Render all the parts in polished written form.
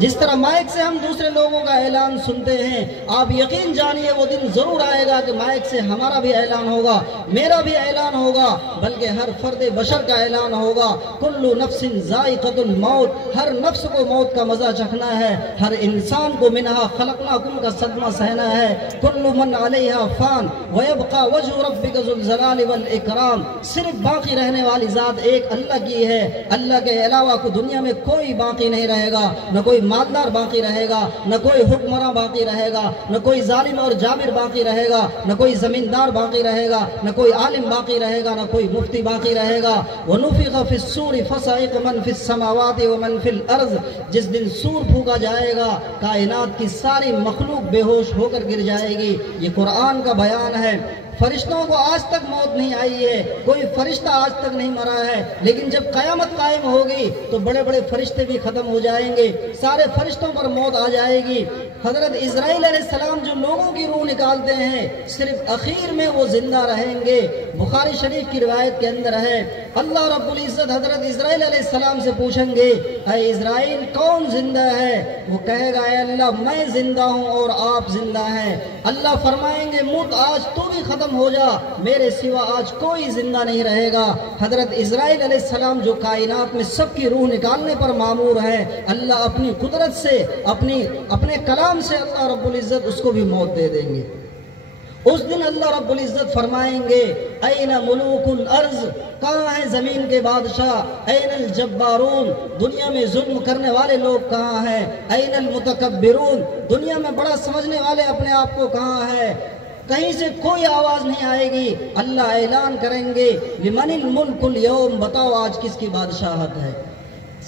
جس طرح مائک سے ہم دوسرے لوگوں کا اعلان سنتے ہیں، آپ یقین جانیے وہ دن ضرور آئے گا کہ مائک سے ہمارا بھی اعلان ہوگا، میرا بھی اعلان ہوگا، بلکہ ہر فرد بشر کا اعلان ہوگا۔ کل نفس ذائقۃ الموت، ہر نفس کو موت کا مزہ چکھنا ہے، ہر انسان کو منہا خلقناکم کا صدمہ سہنا ہے۔ کل من علیہا فان ویبقى وجہ ربک ذو الجلال والاکرام، صرف باقی رہنے والی ذات ایک اللہ کی ہے، اللہ کے علاوہ کو دنیا میں کوئی باقی نہیں رہے گا، نہ کوئی مالدار باقی رہے گا، نہ کوئی حکمراں باقی رہے گا، نہ کوئی ظالم اور جابر باقی رہے گا، نہ کوئی زمیندار باقی رہے گا، نہ کوئی عالم باقی رہے گا، نہ کوئی مفتی باقی رہے گا۔ وَنُفِخَ فِي الصُّورِ فَصَعِقَ مَنْ فِي السَّمَاوَاتِ وَمَنْ فِي الْأَرْضِ، جس دن سور پھونکا جائے گا کائنات کی ساری مخلوق بے ہوش ہو کر گر جائے گی۔ یہ قرآن کا بیان ہے۔ فرشتوں کو آج تک موت نہیں آئی ہے، کوئی فرشتہ آج تک نہیں مرا ہے، لیکن جب قیامت قائم ہوگی تو بڑے بڑے فرشتے بھی ختم ہو جائیں گے، سارے فرشتوں پر موت آ جائے گی۔ حضرت اسرائیل علیہ السلام جو لوگوں کی روح نکالتے ہیں، صرف اخیر میں وہ زندہ رہیں گے۔ بخاری شریف کی روایت کے اندر ہے، اللہ رب العزت حضرت اسرائیل علیہ السلام سے پوچھیں گے، اے اسرائیل کون زندہ ہے؟ وہ کہے گا، اے اللہ میں زندہ ہوں اور آپ زندہ ہیں۔ اللہ فرمائیں گے، مت آج تو بھی ختم ہو جا، میرے سوا آج کوئی زندہ نہیں رہے گا۔ حضرت اسرائیل علیہ السلام جو کائنات میں سب کی روح نکالنے پر مامور ہے، اللہ اپنی قدرت سے، اپنے کلام سے اللہ رب العزت اس کو بھی موت دے دیں گے۔ اس دن اللہ رب العزت فرمائیں گے، این ملوک الارض، کہاں ہیں زمین کے بادشاہ؟ این الجبارون، دنیا میں ظلم کرنے والے لوگ کہاں ہیں؟ این المتکبرون، دنیا میں بڑا سمجھنے والے اپنے آپ کو کہاں ہیں؟ کہیں سے کوئی آواز نہیں آئے گی۔ اللہ اعلان کریں گے، لمن الملک اليوم، بتاؤ آج کس کی بادشاہت ہے؟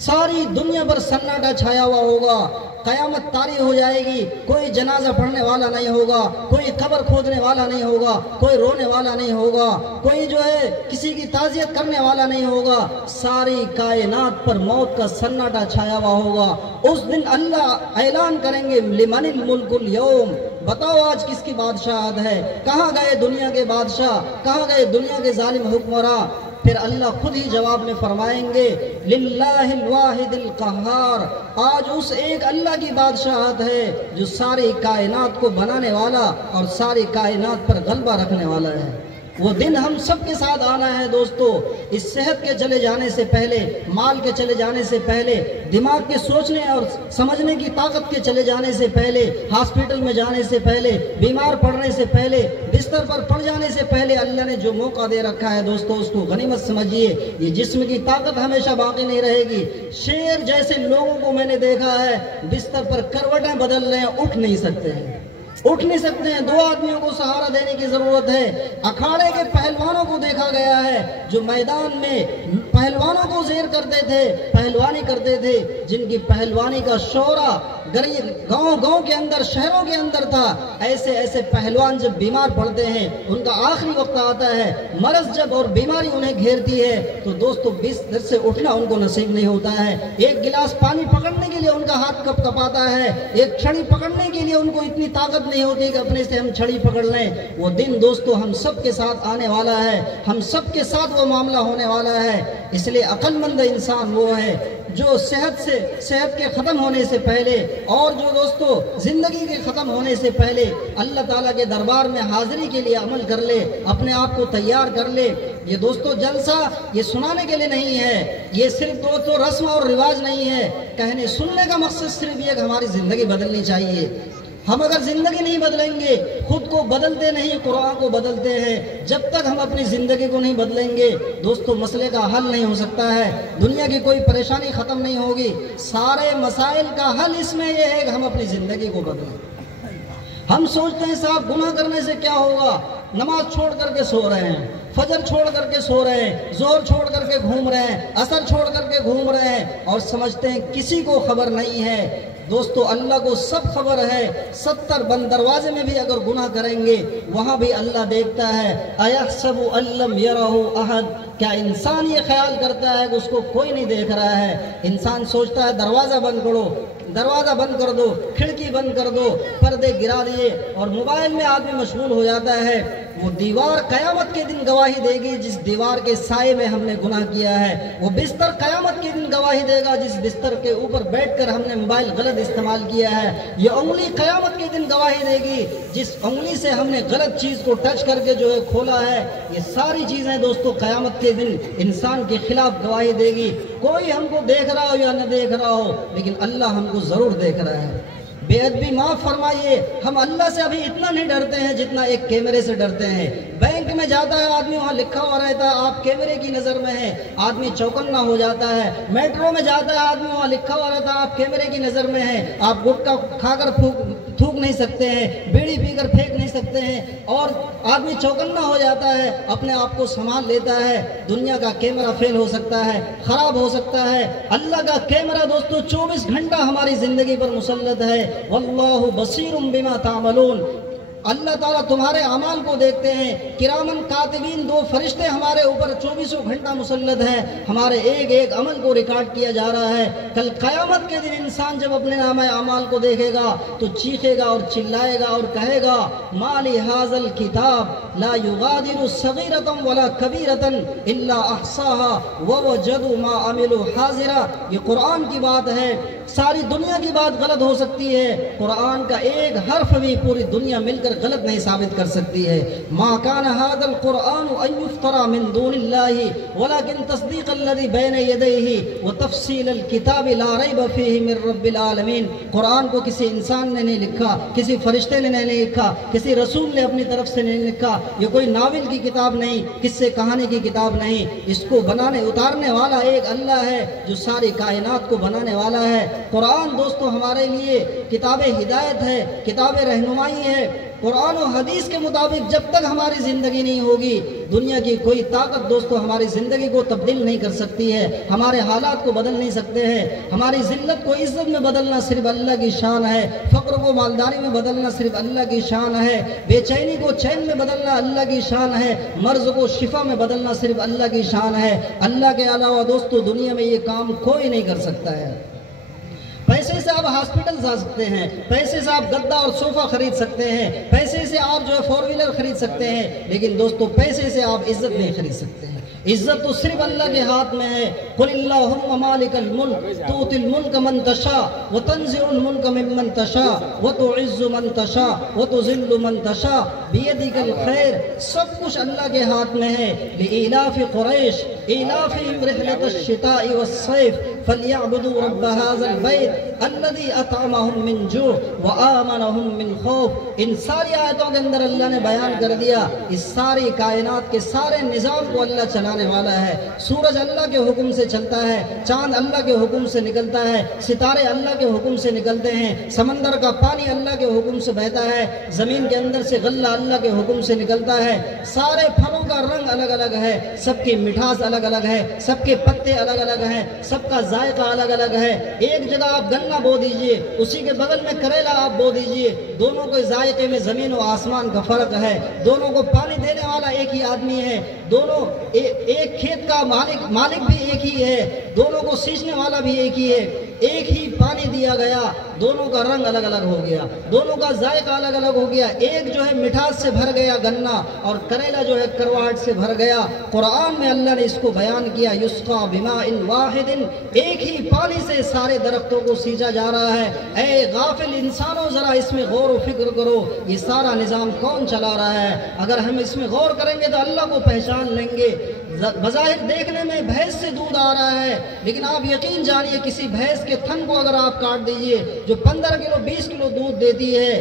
ساری دنیا پر سناٹا چھایا ہوا ہوگا، قیامت طاری ہو جائے گی، کوئی جنازہ پڑھنے والا نہیں ہوگا، کوئی قبر کھودنے والا نہیں ہوگا، کوئی رونے والا نہیں ہوگا، کوئی جو ہے کسی کی تعزیت کرنے والا نہیں ہوگا، ساری کائنات پر موت کا سناٹا چھایا ہوا ہوگا۔ اس دن اللہ اعلان کریں گے، لمن الملک اليوم، بتاؤ آج کس کی بادشاہت ہے؟ کہاں گئے دنیا کے بادشاہ؟ کہاں گئے دنیا کے ظالم حکمراں؟ پھر اللہ خود ہی جواب میں فرمائیں گے، للہ الواحد القہار، آج اس ایک اللہ کی بادشاہت ہے جو ساری کائنات کو بنانے والا اور ساری کائنات پر غلبہ رکھنے والا ہے۔ وہ دن ہم سب کے ساتھ آنا ہے دوستو۔ اس صحت کے چلے جانے سے پہلے، مال کے چلے جانے سے پہلے، دماغ کے سوچنے اور سمجھنے کی طاقت کے چلے جانے سے پہلے، ہاسپٹل میں جانے سے پہلے، بیمار پڑنے سے پہلے، بستر پر پڑ جانے سے پہلے اللہ نے جو موقع دے رکھا ہے دوستو، اس کو غنیمت سمجھیے۔ یہ جسم کی طاقت ہمیشہ باقی نہیں رہے گی۔ شیر جیسے لوگوں کو میں نے دیکھا ہے بستر پر کروٹیں بدل رہے ہیں، اٹھ نہیں سکتے ہیں، اٹھ نہیں سکتے ہیں، دو آدمیوں کو سہارا دینے کی ضرورت ہے۔ اکھاڑے کے پہلوانوں کو دیکھا گیا ہے جو میدان میں پہلوانوں کو زیر کرتے تھے، پہلوانی کرتے تھے، جن کی پہلوانی کا شعرہ گاؤں کے اندر، شہروں کے اندر تھا۔ ایسے پہلوان جب بیمار پڑتے ہیں، ان کا آخری وقت آتا ہے، مرض جب اور بیماری انہیں گھیرتی ہے تو دوستو بستر سے اٹھنا ان کو نصیب نہیں ہوتا ہے۔ ایک گلاس پانی پکڑنے کے لیے ان کا ہاتھ کب کپاتا ہے، ایک چھڑی پکڑنے کے لیے ان کو اتنی طاقت نہیں ہوتی کہ اپنے سے ہم چھڑی پکڑ لیں۔ وہ دن دوستو ہم سب کے ساتھ آنے والا ہے، ہم سب کے ساتھ وہ معاملہ ہونے والا ہے۔ اس لیے عقل مند انسان وہ ہے جو صحت کے ختم ہونے سے پہلے اور جو دوستو زندگی کے ختم ہونے سے پہلے اللہ تعالیٰ کے دربار میں حاضری کے لیے عمل کر لے، اپنے آپ کو تیار کر لے۔ یہ دوستو جلسہ یہ سنانے کے لیے نہیں ہے، یہ صرف دوستو رسم اور رواج نہیں ہے، کہنے سننے کا مقصد صرف یہ کہ ہماری زندگی بدلنی چاہیے۔ ہم اگر زندگی نہیں بدلیں گے، خود کو بدلتے نہیں قرآن کو بدلتے ہیں، جب تک ہم اپنی زندگی کو نہیں بدلیں گے دوستو مسئلے کا حل نہیں ہو سکتا ہے، دنیا کی کوئی پریشانی ختم نہیں ہوگی۔ سارے مسائل کا حل اس میں یہ ہے کہ ہم اپنی زندگی کو بدلیں۔ ہم سوچتے ہیں صاحب گناہ کرنے سے کیا ہوگا، نماز چھوڑ کر کے سو رہے ہیں، فجر چھوڑ کر کے سو رہے ہیں، ظہر چھوڑ کر کے گھوم رہے ہیں، عصر چھوڑ کر کے گھوم رہے ہیں اور سمجھتے ہیں کسی کو خبر نہیں ہے۔ دوستو اللہ کو سب خبر ہے، 70 بند دروازے میں بھی اگر گناہ کریں گے وہاں بھی اللہ دیکھتا ہے۔ اَيَحْسَبُ أَن لَّمْ يَرَهُ أَحَدٌ، کیا انسان یہ خیال کرتا ہے کہ اس کو کوئی نہیں دیکھ رہا ہے؟ انسان سوچتا ہے دروازہ بند کرو، دروازہ بند کر دو، کھڑکی بند کر دو، پردے گرا دیے اور موبائل میں آدمی مشغول ہو جاتا ہے۔ وہ دیوار قیامت کے دن گواہی دے گی جس دیوار کے سائے میں ہم نے گناہ کیا ہے، وہ بستر قیامت کے دن گواہی دے گا جس بستر کے اوپر بیٹھ کر ہم نے موبائل غلط استعمال کیا ہے، یہ انگلی قیامت کے دن گواہی دے گی جس انگلی سے ہم نے غلط چیز کو ٹچ کر کے جو ہے کھولا ہے۔ یہ ساری چیزیں دوستو قیامت کے دن انسان کے خلاف گواہی دے گی۔ کوئی ہم کو دیکھ رہا ہو یا نہ دیکھ رہا ہو، لیکن اللہ ہم کو ضرور دیکھ رہا ہے۔ بے ادبی معاف فرمائیے، ہم اللہ سے ابھی اتنا نہیں ڈرتے ہیں جتنا ایک کیمرے سے ڈرتے ہیں۔ بینک میں جاتا ہے آدمی، وہاں لکھا ہوا رہتا ہے آپ کیمرے کی نظر میں ہیں، آدمی چوکنا ہو جاتا ہے۔ میٹرو میں جاتا ہے آدمی، وہاں لکھا ہوا رہتا ہے آپ کیمرے کی نظر میں ہیں، آپ گٹکا کھا کر تھوک نہیں سکتے ہیں، بیڑی پی کر پھینک نہیں سکتے ہیں، اور آدمی چوکنا ہو جاتا ہے، اپنے آپ کو سنبھال لیتا ہے۔ دنیا کا کیمرہ فیل ہو سکتا ہے، خراب ہو سکتا ہے، اللہ کا کیمرہ دوستو 24 گھنٹہ ہماری زندگی پر مسلط ہے۔ واللہ بصیر بما تعملون، اللہ تعالیٰ تمہارے اعمال کو دیکھتے ہیں۔ کرامن کاتبین، 2 فرشتے ہمارے اوپر 24 گھنٹہ مسلط ہیں، ہمارے ایک ایک عمل کو ریکارڈ کیا جا رہا ہے۔ کل قیامت کے دن انسان جب اپنے نامہ اعمال کو دیکھے گا تو چیخے گا اور چلائے گا اور کہے گا ما لہذا الکتاب لا یغادر صغیرۃ ولا کبیرۃ الا احصاها ووجدوا ما عملوا حاضرا۔ یہ قرآن کی بات ہے، ساری دنیا کی بات غلط ہو سکتی ہے، قرآن کا ایک حرف بھی پوری دنیا مل کر غلط نہیں ثابت کر سکتی ہے۔ ما کان هذا القرآن ان یفترى من دون اللہ ولکن تصدیق الذی بین یدیہ وتفصیل الکتاب لا ریب فیہ من رب العالمین۔ قرآن کو کسی انسان نے نہیں لکھا، کسی فرشتے نے نہیں لکھا، کسی رسول نے اپنی طرف سے نہیں لکھا، یہ کوئی ناول کی کتاب نہیں، قصے کہانی کی کتاب نہیں، اس کو اتارنے والا ایک اللہ ہے جو ساری کائنات کو بنانے والا ہے۔ قرآن دوستو ہمارے لیے کتاب ہدایت ہے، کتاب رہنمائی ہے۔ قرآن و حدیث کے مطابق جب تک ہماری زندگی نہیں ہوگی، دنیا کی کوئی طاقت دوستو ہماری زندگی کو تبدیل نہیں کر سکتی ہے، ہمارے حالات کو بدل نہیں سکتے ہیں۔ ہماری ذلت کو عزت میں بدلنا صرف اللہ کی شان ہے، فقر کو مالداری میں بدلنا صرف اللہ کی شان ہے، بے چینی کو چین میں بدلنا اللہ کی شان ہے، مرض کو شفا میں بدلنا صرف اللہ کی شان ہے۔ اللہ کے علاوہ دوستو دنیا میں یہ کام کوئی نہیں کر سکتا ہے۔ پیسے سے آپ ہاسپٹل جا سکتے ہیں، پیسے سے آپ گدا اور صوفہ خرید سکتے ہیں، پیسے سے آپ جو ہے 4 ویلر خرید سکتے ہیں، لیکن دوستو پیسے سے آپ عزت نہیں خرید سکتے ہیں۔ عزت تو صرف اللہ کے ہاتھ میں ہے۔ قل اللہم مالک الملک تؤتی الملک من تشاء وتنزع الملک ممن تشاء وتعز من تشاء وتذل من تشاء بیدک الخیر۔ سب کچھ اللہ کے ہاتھ میں ہے۔ لإیلاف قریش ایلافہم رحلۃ الشتاء والصیف فلیعبدوا رب ھذا البیت الذی اطعمہم من جوع وآمنہم من خوف۔ ان ساری آیتوں کے اندر اللہ نے بیان کر دیا اس ساری کائنات کے سارے نظام کو اللہ چلانے والا ہے۔ سورج اللہ کے حکم سے چلتا ہے، چاند اللہ کے حکم سے نکلتا ہے، ستارے اللہ کے حکم سے نکلتے ہیں، سمندر کا پانی اللہ کے حکم سے بہتا ہے، زمین کے اندر سے غلہ اللہ کے حکم سے نکلتا ہے۔ سارے پھلوں کا رنگ الگ الگ ہے، سب کی مٹھاس الگ الگ ہے، سب کے پتے الگ الگ ہیں، سب کا ذائقہ الگ الگ ہے۔ ایک جگہ آپ گنا بو دیجئے، اسی کے بغل میں کریلا آپ بو دیجئے، دونوں کے ذائقے میں زمین و آسمان کا فرق ہے۔ دونوں کو پانی دینے والا ایک ہی آدمی ہے، دونوں ایک کھیت کا مالک بھی ایک ہی ہے، دونوں کو سینچنے والا بھی ایک ہی ہے۔ ایک ہی پانی دیا گیا، دونوں کا رنگ الگ الگ ہو گیا، دونوں کا ذائقہ الگ الگ ہو گیا۔ ایک جو ہے مٹھاس سے بھر گیا گنا، اور کریلا جو ہے کرواہٹ سے بھر گیا۔ قرآن میں اللہ نے اس کو بیان کیا، یسقا بماء واحد، ایک ہی پانی سے سارے درختوں کو سینچا جا رہا ہے۔ اے غافل انسانوں، ذرا اس میں غور و فکر کرو، یہ سارا نظام کون چلا رہا ہے؟ اگر ہم اس میں غور کریں گے تو اللہ کو پہچان لیں گے۔ بظاہر دیکھنے میں بھینس سے دودھ آ رہا ہے، لیکن آپ یقین جانیے کسی بھینس کے تھن کو اگر آپ کاٹ دیجئے جو 15 کلو 20 کلو دودھ دیتی ہے،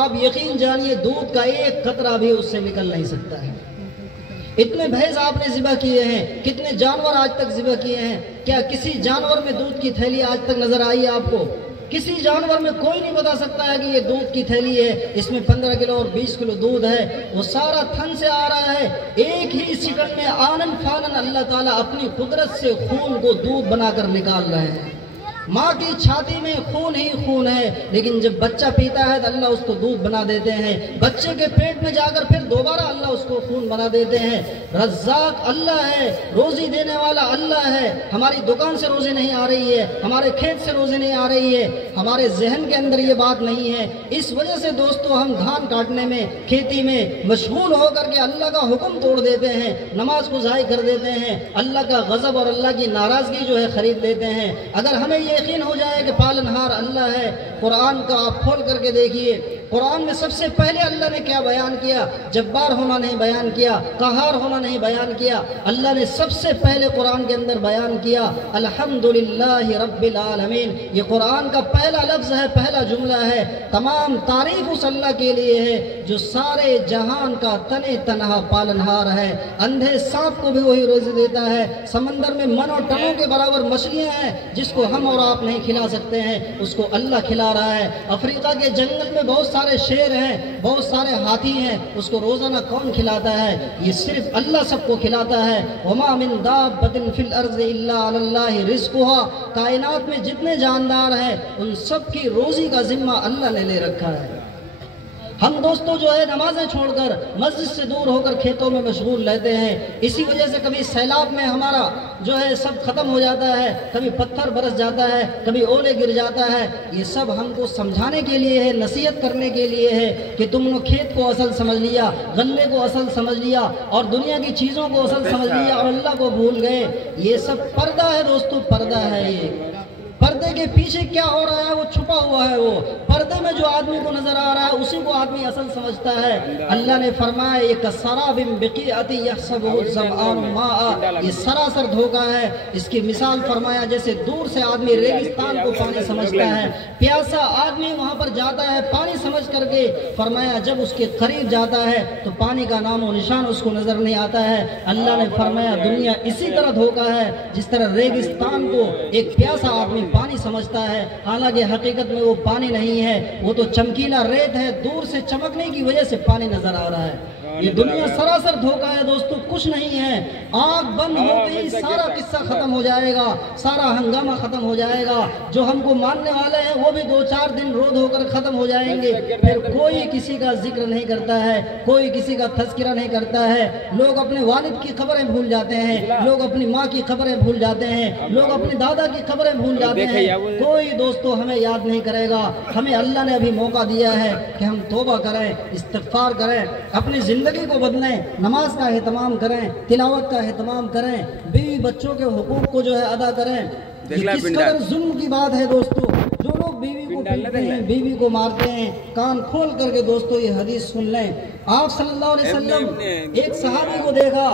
آپ یقین جانیے دودھ کا ایک قطرہ بھی اس سے نکل نہیں سکتا ہے۔ اتنے بھینس آپ نے ذبح کیے ہیں، کتنے جانور آج تک ذبح کیے ہیں، کیا کسی جانور میں دودھ کی تھیلی آج تک نظر آئی ہے آپ کو؟ کسی جانور میں کوئی نہیں بتا سکتا ہے کہ یہ دودھ کی تھیلی ہے، اس میں 15 کلو اور 20 کلو دودھ ہے، وہ سارا تھن سے آ رہا ہے۔ ایک ہی سیکنڈ میں آنن فانن اللہ تعالیٰ اپنی قدرت سے خون کو دودھ بنا کر نکال رہے ہیں۔ ماں کی چھاتی میں خون ہی خون ہے، لیکن جب بچہ پیتا ہے تو اللہ اس کو دودھ بنا دیتے ہیں، بچے کے پیٹ میں جا کر پھر دوبارہ اللہ اس کو خون بنا دیتے ہیں۔ رزاق اللہ ہے، روزی دینے والا اللہ ہے۔ ہماری دکان سے روزی نہیں آ رہی ہے، ہمارے کھیت سے روزی نہیں آ رہی ہے، ہمارے ذہن کے اندر یہ بات نہیں ہے، اس وجہ سے دوستو ہم دھان کاٹنے میں، کھیتی میں مشغول ہو کر کے اللہ کا حکم توڑ دیتے ہیں، نماز کو ضائع کر دیتے ہیں، اللہ کا غضب اور اللہ کی ناراضگی جو ہے خرید لیتے ہیں۔ اگر ہمیں یہ یقین ہو جائے کہ پالنہار اللہ ہے، قرآن کا آپ کھول کر کے دیکھیے، قرآن میں سب سے پہلے اللہ نے کیا بیان کیا؟ جبار ہونا نہیں بیان کیا، قہار ہونا نہیں بیان کیا، اللہ نے سب سے پہلے قرآن کے اندر بیان کیا الحمدللہ رب العالمین۔ یہ قرآن کا پہلا لفظ ہے، پہلا جملہ ہے، تمام تعریف اس اللہ کے لیے ہے جو سارے جہان کا تنے تنہا پالنہار ہے۔ اندھے سانپ کو بھی وہی روزی دیتا ہے، سمندر میں من اور ٹنوں کے برابر مچھلیاں ہیں جس کو ہم اور آپ نہیں کھلا سکتے ہیں، اس کو اللہ کھلا رہا ہے۔ افریقہ کے جنگل میں بہت سارے شیر ہیں، بہت سارے ہاتھی ہیں، اس کو روزانہ کون کھلاتا ہے؟ یہ صرف اللہ سب کو کھلاتا ہے۔ وما من دابۃ فی الارض الا علی اللہ رزقها، کائنات میں جتنے جاندار ہیں ان سب کی روزی کا ذمہ اللہ نے لے رکھا ہے۔ ہم دوستوں جو ہے نمازیں چھوڑ کر مسجد سے دور ہو کر کھیتوں میں مشغول رہتے ہیں، اسی وجہ سے کبھی سیلاب میں ہمارا جو ہے سب ختم ہو جاتا ہے، کبھی پتھر برس جاتا ہے، کبھی اولے گر جاتا ہے۔ یہ سب ہم کو سمجھانے کے لیے ہے، نصیحت کرنے کے لیے ہے کہ تم نے کھیت کو اصل سمجھ لیا، غلے کو اصل سمجھ لیا اور دنیا کی چیزوں کو اصل سمجھ لیا اور اللہ کو بھول گئے۔ یہ سب پردہ ہے دوستو، پردہ ہے۔ یہ پردے کے پیچھے کیا ہو رہا ہے وہ چھپا ہوا ہے، وہ پردے میں جو آدمی کو نظر آ رہا ہے اسی کو آدمی اصل سمجھتا ہے۔ اللہ نے فرمایا یہ کسراب بقیعۃ یحسبہ الظمآن ماء، یہ سراسر دھوکہ ہے۔ اس کی مثال فرمایا جیسے دور سے آدمی ریگستان کو پانی سمجھتا ہے، پیاسا آدمی وہاں پر جاتا ہے پانی سمجھ کر کے، فرمایا جب اس کے قریب جاتا ہے تو پانی کا نام و نشان اس کو نظر نہیں آتا ہے۔ اللہ نے فرمایا دنیا اسی طرح دھوکہ ہے جس طرح ریگستان کو ایک پیاسا آدمی پانی سمجھتا ہے، حالانکہ حقیقت میں وہ پانی نہیں ہے، وہ تو چمکیلا ریت ہے، دور سے چمکنے کی وجہ سے پانی نظر آ رہا ہے۔ یہ دنیا سراسر دھوکہ ہے دوستو، کچھ نہیں ہے۔ آنکھ بند ہو گئی سارا قصہ ختم ہو جائے گا، سارا ہنگامہ ختم ہو جائے گا۔ جو ہم کو ماننے والے ہیں وہ بھی 2-4 دن رو دھو کر ختم ہو جائیں گے، پھر کوئی کسی کا ذکر نہیں کرتا ہے، کوئی کسی کا تذکرہ نہیں کرتا ہے۔ لوگ اپنے والد کی خبریں بھول جاتے ہیں، لوگ اپنی ماں کی خبریں بھول جاتے ہیں، لوگ اپنے دادا کی خبریں بھول جاتے ہیں۔ کوئی دوستو ہمیں یاد نہیں کرے گا۔ ہمیں اللہ نے ابھی موقع دیا ہے کہ ہم توبہ کریں، استغفار کریں، اپنی زندگی کو بدلیں، نماز کا اہتمام کریں، تلاوت کا اہتمام کریں، بیوی بچوں کے حقوق کو جو ہے ادا کریں۔ یہ کس قدر ظلم کی بات ہے دوستو، جو لوگ بیوی کو پیٹتے ہیں، بیوی کو مارتے ہیں۔ کان کھول کر کے دوستو یہ حدیث سن لیں۔ آپ صلی اللہ علیہ وسلم ایک صحابی کو دیکھا،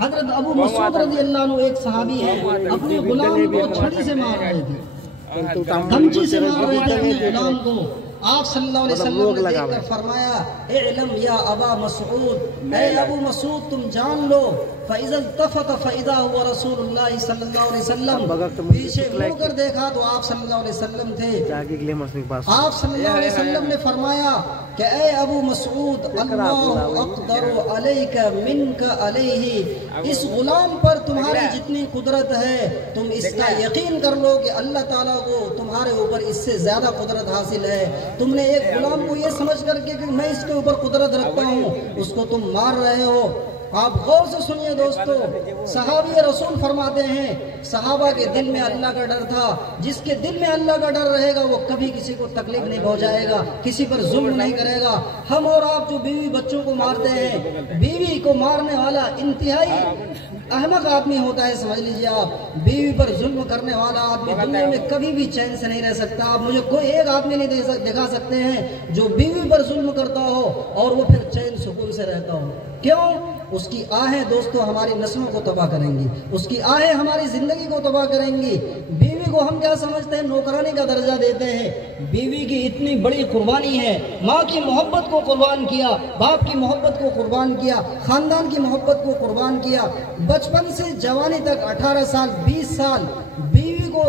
حضرت ابو مسعود رضی اللہ عنہ ایک صحابی ہیں، اپنے غلام کو چھڑی سے مار رہے تھے، دھمکی سے مار رہے تھے اپنے غلام کو۔ آپ صلی اللہ علیہ وسلم نے دیکھ کر فرمایا اعلم یا ابا مسعود، اے ابو مسعود تم جان لو، فَإِذَا الْتَفَتَ فَإِذَا هُوَ رسول اللہ صلی اللہ علیہ وسلم، پیچھے مڑ کر دیکھا تو آپ صلی اللہ علیہ وسلم تھے۔ آپ صلی اللہ علیہ وسلم نے فرمایا کہ اے ابو مسعود اللہ اقدر علیک منک علیہ، اس غلام پر تمہاری جتنی قدرت ہے تم اس کا یقین کر لو کہ اللہ تعالیٰ کو تمہارے اوپر اس سے زیادہ قدرت حاصل ہے۔ تم نے ایک غلام کو یہ سمجھ کر کے کہ میں اس کے اوپر قدرت رکھتا ہوں، اس کو تم مار رہے ہو۔ آپ غور سے سنیے دوستو، صحابی رسول فرماتے ہیں صحابہ کے دل میں اللہ کا ڈر تھا، جس کے دل میں اللہ کا ڈر رہے گا وہ کبھی کسی کو تکلیف نہیں پہنچائے گا، کسی پر ظلم نہیں کرے گا۔ ہم اور آپ جو بیوی بچوں کو مارتے ہیں، بیوی کو مارنے والا انتہائی احمق آدمی ہوتا ہے، سمجھ لیجیے آپ۔ بیوی پر ظلم کرنے والا آدمی دنیا میں کبھی بھی چین سے نہیں رہ سکتا۔ آپ مجھے کوئی ایک آدمی نہیں دکھا سکتے ہیں جو بیوی پر ظلم کرتا ہو اور وہ پھر چین سکون سے رہتا ہو۔ کیوں؟ اس کی آہیں دوستو ہماری نسلوں کو تباہ کریں گی، اس کی آہیں ہماری زندگی کو تباہ کریں گی۔ بیوی کو ہم کیا سمجھتے ہیں؟ نوکرانی کا درجہ دیتے ہیں۔ بیوی کی اتنی بڑی قربانی ہے، ماں کی محبت کو قربان کیا، باپ کی محبت کو قربان کیا، خاندان کی محبت کو قربان کیا۔ بچپن سے جوانی تک 18 سال 20 سال بیوی کو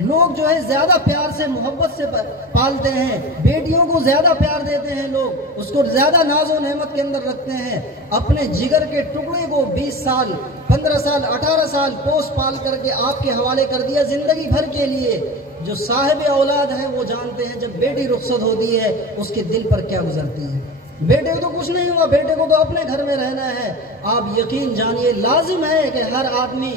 لوگ جو ہے زیادہ پیار سے محبت سے پالتے ہیں، بیٹیوں کو زیادہ پیار دیتے ہیں، لوگ اس کو زیادہ ناز و نعمت کے اندر رکھتے ہیں، اپنے جگر کے ٹکڑے کو 20 سال 15 سال 18 سال پوس پال کر کے آپ کے حوالے کر دیا زندگی بھر کے لیے۔ جو صاحب اولاد ہیں وہ جانتے ہیں جب بیٹی رخصت ہوتی ہے اس کے دل پر کیا گزرتی ہے۔ بیٹے کو تو کچھ نہیں ہوا، بیٹے کو تو اپنے گھر میں رہنا ہے۔ آپ یقین جانیے لازم ہے کہ ہر آدمی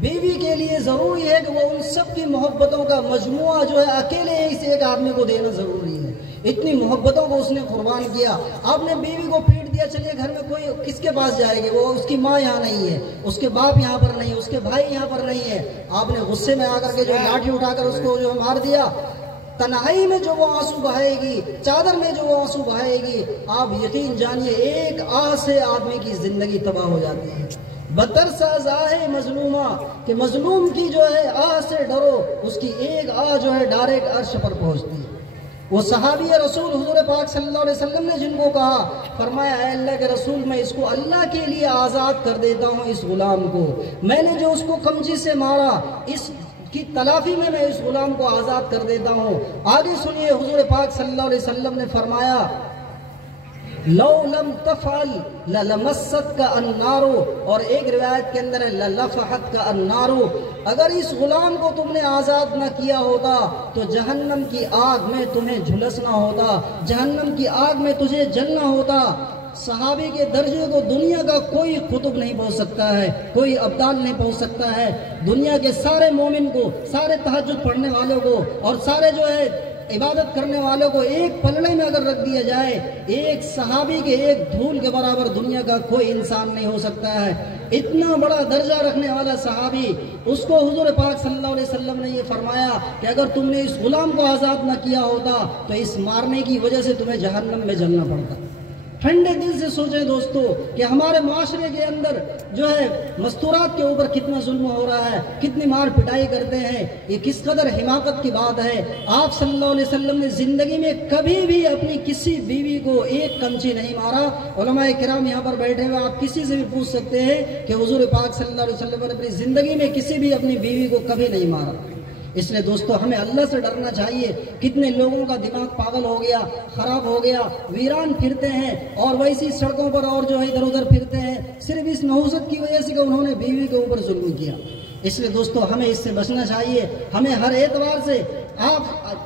بیوی کے لیے ضروری ہے کہ وہ ان سب کی محبتوں کا مجموعہ جو ہے اکیلے ایک آدمی کو دینا ضروری ہے۔ اتنی محبتوں کو اس نے قربان کیا۔ آپ نے بیوی کو پیٹ دیا، چلیے گھر میں کوئی کس کے پاس جائے گی، وہ اس کی ماں یہاں نہیں ہے، اس کے باپ یہاں پر نہیں ہے، اس کے بھائی یہاں پر نہیں ہے۔ آپ نے غصے میں آ کر کے جو لاٹھی اٹھا کر اس کو جو مار دیا، تنہائی میں جو وہ آنسو بہائے گی، چادر میں جو وہ آنسو بہائے گی، آپ یقین جانیے ایک آہ سے آدمی کی زندگی تباہ ہو جاتی ہے۔ بترس آہ مظلومہ، کہ مظلوم کی جو ہے آہ سے ڈرو، اس کی ایک آہ جو ہے ڈائریکٹ عرش پر پہنچتی ہے۔ وہ صحابی رسول حضور پاک صلی اللہ علیہ وسلم نے جن کو کہا، فرمایا اے اللہ کے رسول میں اس کو اللہ کے لیے آزاد کر دیتا ہوں، اس غلام کو میں نے جو اس کو کمچی سے مارا اس کی تلافی میں اس غلام کو آزاد کر دیتا ہوں۔ آگے سنیے حضور پاک صلی اللہ علیہ وسلم نے فرمایا لو لم تفعل للمست کا النار، اور ایک روایت کے اندر ہے للفحت کا النار، اگر اس غلام کو تم نے آزاد نہ کیا ہوتا تو جہنم کی آگ میں تمہیں جھلسنا ہوتا، جہنم کی آگ میں تجھے جلنا ہوتا۔ صحابی کے درجے کو دنیا کا کوئی قطب نہیں پہنچ سکتا ہے، کوئی ابدال نہیں پہنچ سکتا ہے۔ دنیا کے سارے مومن کو، سارے تہجد پڑھنے والوں کو اور سارے جو ہے عبادت کرنے والوں کو ایک پلڑے میں اگر رکھ دیا جائے، ایک صحابی کے ایک دھول کے برابر دنیا کا کوئی انسان نہیں ہو سکتا ہے۔ اتنا بڑا درجہ رکھنے والا صحابی، اس کو حضور پاک صلی اللہ علیہ وسلم نے یہ فرمایا کہ اگر تم نے اس غلام کو آزاد نہ کیا ہوتا تو اس مارنے کی وجہ سے تمہیں جہنم میں جلنا پڑتا۔ ٹھنڈے دل سے سوچیں دوستو کہ ہمارے معاشرے کے اندر جو ہے مستورات کے اوپر کتنا ظلم ہو رہا ہے، کتنی مار پٹائی کرتے ہیں، یہ کس قدر حماقت کی بات ہے۔ آپ صلی اللہ علیہ وسلم نے زندگی میں کبھی بھی اپنی کسی بیوی کو ایک کمچی نہیں مارا۔ علماء کرام یہاں پر بیٹھے ہوئے، آپ کسی سے بھی پوچھ سکتے ہیں کہ حضور پاک صلی اللہ علیہ وسلم نے اپنی زندگی میں کسی بھی اپنی بیوی کو کبھی نہیں مارا۔ اس لیے دوستو ہمیں اللہ سے ڈرنا چاہیے۔ کتنے لوگوں کا دماغ پاگل ہو گیا، خراب ہو گیا، ویران پھرتے ہیں اور ویسی سڑکوں پر اور جو ہے ادھر ادھر پھرتے ہیں، صرف اس نحوست کی وجہ سے کہ انہوں نے بیوی کے اوپر ظلم کیا۔ اس لیے دوستو ہمیں اس سے بچنا چاہیے۔ ہمیں ہر اعتبار سے، آپ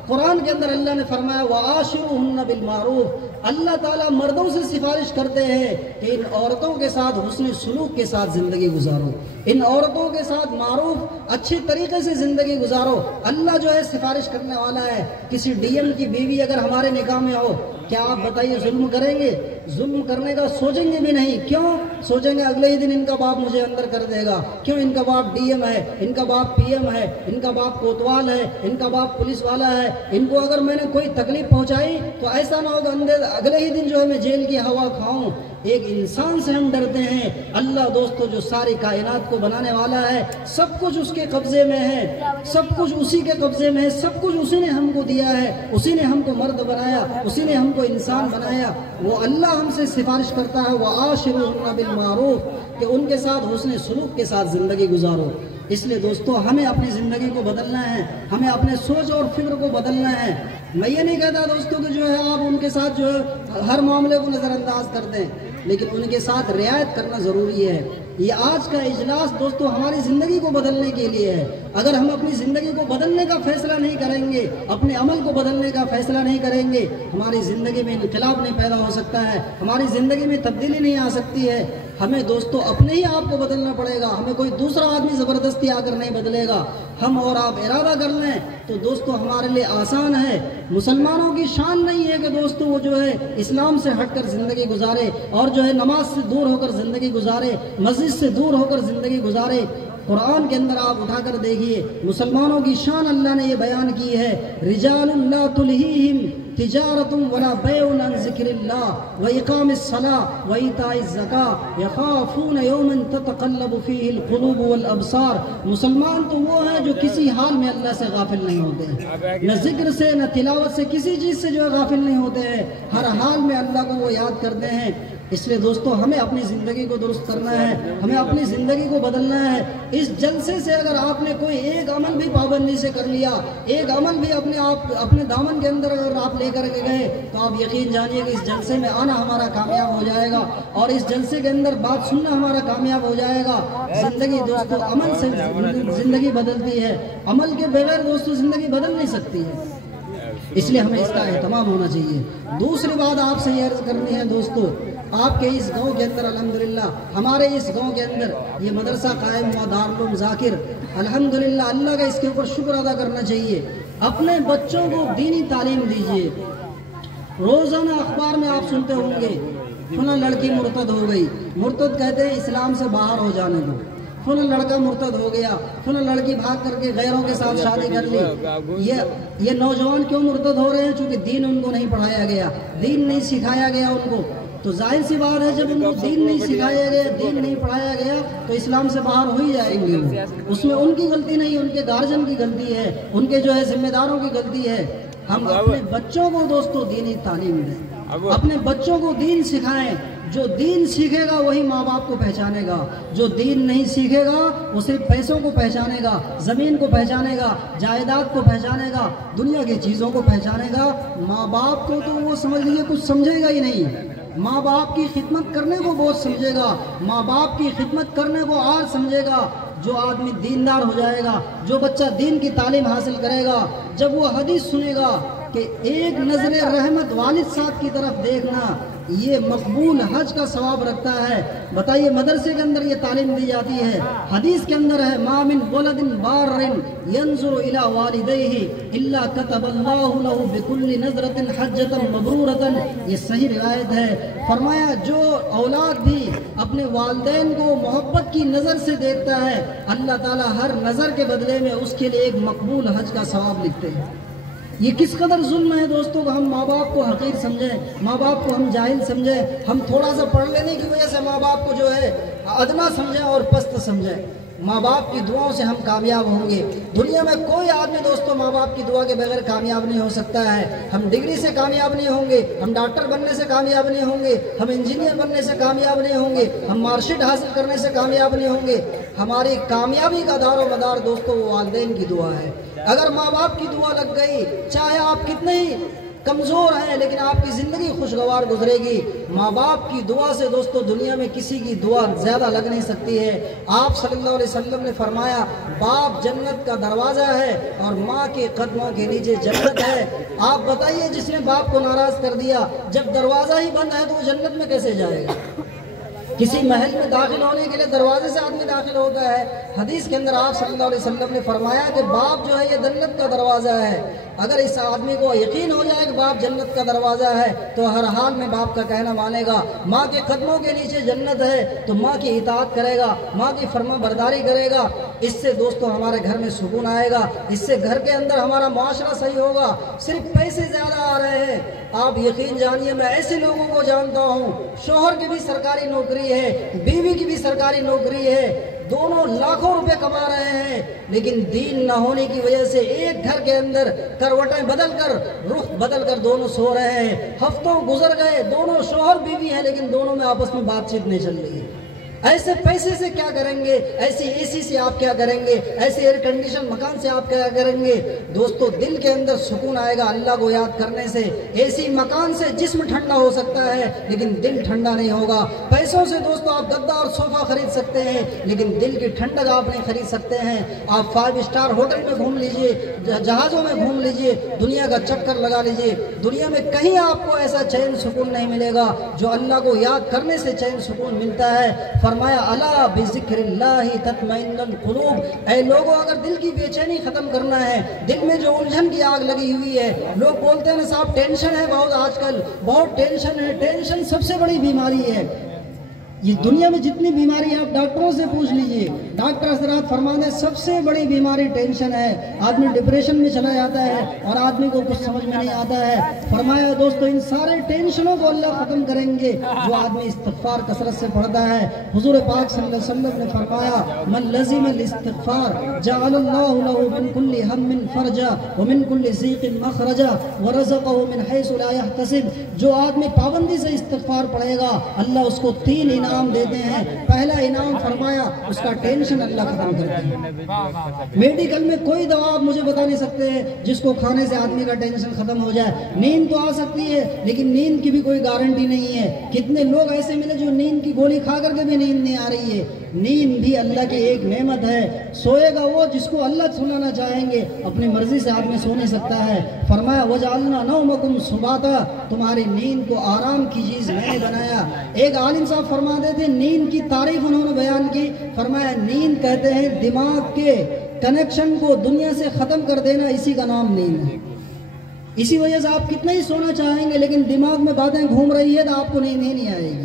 قرآن کے اندر اللہ نے فرمایا وَعَاشِرُهُنَّ بِالْمَعْرُوفِ، اللہ تعالیٰ مردوں سے سفارش کرتے ہیں کہ ان عورتوں کے ساتھ حسن سلوک کے ساتھ زندگی گزارو، ان عورتوں کے ساتھ معروف اچھی طریقے سے زندگی گزارو۔ اللہ جو ہے سفارش کرنے والا ہے۔ کسی ڈی ایم کی بیوی اگر ہمارے نکاح میں ہو، کیا آپ بتائیے ظلم کریں گے؟ ظلم کرنے کا سوچیں گے بھی نہیں۔ کیوں سوچیں گے؟ اگلے ہی دن ان کا باپ مجھے اندر کر دے گا۔ کیوں؟ ان کا باپ ڈی ایم ہے، ان کا باپ پی ایم ہے، ان کا باپ کوتوال ہے، ان کا باپ پولیس والا ہے، ان کو اگر میں نے کوئی تکلیف پہنچائی تو ایسا نہ ہوگا اگلے ہی دن جو ہے میں جیل کی ہوا کھاؤں۔ ایک انسان سے ہم ڈرتے ہیں۔ اللہ دوستو جو ساری کائنات کو بنانے والا ہے، سب کچھ اس کے قبضے میں ہے، سب کچھ اسی کے قبضے میں ہے، سب کچھ اسی نے ہم کو دیا ہے، اسی نے ہم کو مرد بنایا، اسی نے ہم کو انسان بنایا۔ وہ اللہ ہم سے سفارش کرتا ہے وَعَاشِرُهُنَّ بِالْمَعْرُوفِ، کہ ان کے ساتھ حسن سلوک کے ساتھ زندگی گزارو۔ اس لیے دوستو ہمیں اپنی زندگی کو بدلنا ہے، ہمیں اپنے سوچ اور فکر کو بدلنا ہے۔ میں یہ نہیں کہتا دوستو کہ جو ہے آپ ان کے ساتھ جو ہے ہر معاملے کو نظر انداز کر دیں، لیکن ان کے ساتھ رعایت کرنا ضروری ہے۔ یہ آج کا اجلاس دوستو ہماری زندگی کو بدلنے کے لیے ہے۔ اگر ہم اپنی زندگی کو بدلنے کا فیصلہ نہیں کریں گے، اپنے عمل کو بدلنے کا فیصلہ نہیں کریں گے، ہماری زندگی میں انقلاب نہیں پیدا ہو سکتا ہے، ہماری زندگی میں تبدیلی نہیں آ سکتی ہے۔ ہمیں دوستو اپنے ہی آپ کو بدلنا پڑے گا، ہمیں کوئی دوسرا آدمی زبردستی آ کر نہیں بدلے گا۔ ہم اور آپ ارادہ کر لیں تو دوستو ہمارے لیے آسان ہے۔ مسلمانوں کی شان نہیں ہے کہ دوستو وہ جو ہے اسلام سے ہٹ کر زندگی گزارے اور جو ہے نماز سے دور ہو کر زندگی گزارے، مسجد سے دور ہو کر زندگی گزارے۔ قرآن کے اندر آپ اٹھا کر دیکھیے مسلمانوں کی شان اللہ نے یہ بیان کی ہے، رجال لا تلہیہم تجارت ولا بیع عن ذکر اللہ واقام الصلاۃ وایتاء الزکاۃ یخافون یوما تتقلب فیہ القلوب والابصار۔ مسلمان تو وہ ہیں جو کسی حال میں اللہ سے غافل نہیں ہوتے ہیں، نہ ذکر سے نہ تلاوت سے، کسی چیز سے جو ہے غافل نہیں ہوتے ہیں، ہر حال میں اللہ کو وہ یاد کرتے ہیں۔ اس لیے دوستو ہمیں اپنی زندگی کو درست کرنا ہے، ہمیں اپنی زندگی کو بدلنا ہے۔ اس جلسے سے اگر آپ نے کوئی ایک عمل بھی پابندی سے کر لیا، ایک عمل بھی اپنے دامن کے اندر اگر آپ لے کر کے گئے، تو آپ یقین جانیے کہ اس جلسے میں آنا ہمارا کامیاب ہو جائے گا، اور اس جلسے کے اندر بات سننا ہمارا کامیاب ہو جائے گا۔ زندگی دوستو عمل سے زندگی بدلتی ہے، عمل کے بغیر دوستو زندگی بدل نہیں سکتی ہے، اس لیے ہمیں اس کا اہتمام ہونا چاہیے۔ دوسری بات آپ سے یہ عرض کرنی ہے دوستو، آپ کے اس گاؤں کے اندر الحمدللہ، ہمارے اس گاؤں کے اندر یہ مدرسہ قائم ہوا دارالعلوم ذاکر، الحمدللہ اللہ کا اس کے اوپر شکر ادا کرنا چاہیے۔ اپنے بچوں کو دینی تعلیم دیجیے۔ روزانہ اخبار میں آپ سنتے ہوں گے فلاں لڑکی مرتد ہو گئی، مرتد کہتے ہیں اسلام سے باہر ہو جانے دو، فلاں لڑکا مرتد ہو گیا، فلاں لڑکی بھاگ کر کے غیروں کے ساتھ شادی کر لی۔ یہ نوجوان کیوں مرتد ہو رہے ہیں؟ چونکہ دین ان کو نہیں پڑھایا گیا، دین نہیں سکھایا گیا ان کو۔ تو ظاہر سی بات ہے جب ان کو دین نہیں سکھایا گیا، دین نہیں پڑھایا گیا، تو اسلام سے باہر ہو ہی جائیں گے وہ۔ اس میں ان کی غلطی نہیں، ان کے گارجن کی غلطی ہے، ان کے جو ہے ذمہ داروں کی غلطی ہے۔ ہم اپنے بچوں کو دوستو دینی تعلیم دیں، اپنے بچوں کو دین سکھائیں۔ جو دین سیکھے گا وہی ماں باپ کو پہچانے گا، جو دین نہیں سیکھے گا وہ صرف پیسوں کو پہچانے گا، زمین کو پہچانے گا، جائیداد کو پہچانے گا، دنیا کی چیزوں کو پہچانے گا۔ ماں باپ کو تو وہ سمجھ لیجیے کچھ سمجھے گا ہی نہیں۔ ماں باپ کی خدمت کرنے کو بہت سمجھے گا، ماں باپ کی خدمت کرنے کو آر سمجھے گا۔ جو آدمی دیندار ہو جائے گا، جو بچہ دین کی تعلیم حاصل کرے گا، جب وہ حدیث سنے گا کہ ایک نظر رحمت والد صاحب کی طرف دیکھنا یہ مقبول حج کا ثواب رکھتا ہے۔ بتائیے مدرسے کے اندر یہ تعلیم دی جاتی ہے، حدیث کے اندر ہے ما من ولد بار ينظر الى والديه الا كتب الله له بكل نظرة حجة مبرورة، یہ صحیح روایت ہے۔ فرمایا جو اولاد بھی اپنے والدین کو محبت کی نظر سے دیکھتا ہے، اللہ تعالیٰ ہر نظر کے بدلے میں اس کے لیے ایک مقبول حج کا ثواب لکھتے ہیں۔ یہ کس قدر ظلم ہے دوستوں کہ ہم ماں باپ کو حقیر سمجھیں، ماں باپ کو ہم جاہل سمجھیں، ہم تھوڑا سا پڑھ لینے کی وجہ سے ماں باپ کو جو ہے ادنا سمجھیں اور پست سمجھیں۔ ماں باپ کی دعاؤں سے ہم کامیاب ہوں گے۔ دنیا میں کوئی آدمی دوستوں ماں باپ کی دعا کے بغیر کامیاب نہیں ہو سکتا ہے۔ ہم ڈگری سے کامیاب نہیں ہوں گے، ہم ڈاکٹر بننے سے کامیاب نہیں ہوں گے، ہم انجینئر بننے سے کامیاب نہیں ہوں گے، ہم مارک شیٹ حاصل کرنے سے کامیاب نہیں ہوں گے۔ ہماری کامیابی کا دار و مدار دوستوں وہ والدین کی دعا ہے۔ اگر ماں باپ کی دعا لگ گئی، چاہے آپ کتنے ہی کمزور ہیں لیکن آپ کی زندگی خوشگوار گزرے گی۔ ماں باپ کی دعا سے دوستو دنیا میں کسی کی دعا زیادہ لگ نہیں سکتی ہے۔ آپ صلی اللہ علیہ وسلم نے فرمایا باپ جنت کا دروازہ ہے اور ماں کے قدموں کے نیچے جنت ہے۔ آپ بتائیے جس نے باپ کو ناراض کر دیا، جب دروازہ ہی بند ہے تو وہ جنت میں کیسے جائے گا؟ کسی محل میں داخل ہونے کے لیے دروازے سے آدمی داخل ہوتا ہے۔ حدیث کے اندر آپ صلی اللہ علیہ وسلم نے فرمایا کہ باپ جو ہے یہ جنت کا دروازہ ہے۔ اگر اس آدمی کو یقین ہو جائے کہ باپ جنت کا دروازہ ہے تو ہر حال میں باپ کا کہنا مانے گا۔ ماں کے قدموں کے نیچے جنت ہے تو ماں کی اطاعت کرے گا، ماں کی فرما برداری کرے گا۔ اس سے دوستو ہمارے گھر میں سکون آئے گا، اس سے گھر کے اندر ہمارا معاشرہ صحیح ہوگا۔ صرف پیسے زیادہ آ رہے ہیں، آپ یقین جانیے میں ایسے لوگوں کو جانتا ہوں شوہر کی بھی سرکاری نوکری ہے، بیوی کی بھی سرکاری نوکری ہے، دونوں لاکھوں روپے کما رہے ہیں، لیکن دین نہ ہونے کی وجہ سے ایک گھر کے اندر کروٹیں بدل کر رخ بدل کر دونوں سو رہے ہیں۔ ہفتوں گزر گئے، دونوں شوہر بیوی ہیں لیکن دونوں میں آپس میں بات چیت نہیں چل رہی ہے۔ ایسے پیسے سے کیا کریں گے؟ ایسی اے سی سے آپ کیا کریں گے؟ ایسے ایئر کنڈیشن مکان سے آپ کیا کریں گے؟ دوستو دل کے اندر سکون آئے گا اللہ کو یاد کرنے سے۔ اے سی مکان سے جسم ٹھنڈا ہو سکتا ہے لیکن دل ٹھنڈا نہیں ہوگا۔ پیسوں سے دوستو آپ گدا اور صوفہ خرید سکتے ہیں لیکن دل کی ٹھنڈک آپ نہیں خرید سکتے ہیں۔ آپ 5 اسٹار ہوٹل میں گھوم لیجئے، جہازوں میں گھوم لیجئے، دنیا کا چکر لگا لیجئے، دنیا میں کہیں آپ کو ایسا چین سکون نہیں ملے گا جو اللہ کو یاد کرنے سے چین سکون ملتا ہے۔ فرمایا الا بذکر اللہ تطمئن القلوب، اے لوگوں اگر دل کی بے چینی ختم کرنا ہے، دل میں جو الجھن کی آگ لگی ہوئی ہے، لوگ بولتے ہیں نا صاحب ٹینشن ہے بہت، آج کل بہت ٹینشن ہے، ٹینشن سب سے بڑی بیماری ہے۔ یہ دنیا میں جتنی بیماری آپ ڈاکٹروں سے پوچھ لیجئے، ڈاکٹر حضرات فرماتے ہیں سب سے بڑی بیماری ٹینشن ہے، آدمی ڈپریشن میں چلا جاتا ہے اور آدمی کو کچھ سمجھ میں نہیں آتا ہے۔ فرمایا دوستو ان سارے ٹینشنوں کو اللہ ختم کریں گے جو آدمی استغفار کثرت سے پڑھتا ہے۔ حضور پاک صلی اللہ علیہ وسلم نے فرمایا من لزم الاستغفار جعل اللہ له من كل هم فرجا ومن كل ضيق مخرجا ورزقه من حيث لا يحتسب، جو آدمی پابندی سے استغفار پڑھے گا اللہ اس کو 3 انعام دیتے ہیں۔ پہلا انعام فرمایا اس کا ٹینشن اللہ ختم کرتے ہیں۔ میڈیکل میں کوئی دوا آپ مجھے بتا نہیں سکتے ہیں جس کو کھانے سے آدمی کا ٹینشن ختم ہو جائے۔ نیند تو آ سکتی ہے لیکن نیند کی بھی کوئی گارنٹی نہیں ہے۔ کتنے لوگ ایسے ملے جو نیند کی گولی کھا کر کے بھی نیند نہیں آ رہی ہے۔ نیند بھی اللہ کی ایک نعمت ہے، سوئے گا وہ جس کو اللہ سلانا چاہیں گے، اپنی مرضی سے آدمی سو نہیں سکتا ہے۔ فرمایا وَجَعَلْنَا نَوْمَكُمْ سُبَاتًا، تمہاری نیند کو آرام کی چیز میں نے بنایا۔ ایک عالم صاحب فرماتے تھے نیند کی تعریف انہوں نے بیان کی، فرمایا نیند کہتے ہیں دماغ کے کنیکشن کو دنیا سے ختم کر دینا، اسی کا نام نیند ہے۔ اسی وجہ سے آپ کتنا ہی سونا چاہیں گے لیکن دماغ میں باتیں گھوم رہی ہے تو آپ کو نیند ہی نہیں آئے گی۔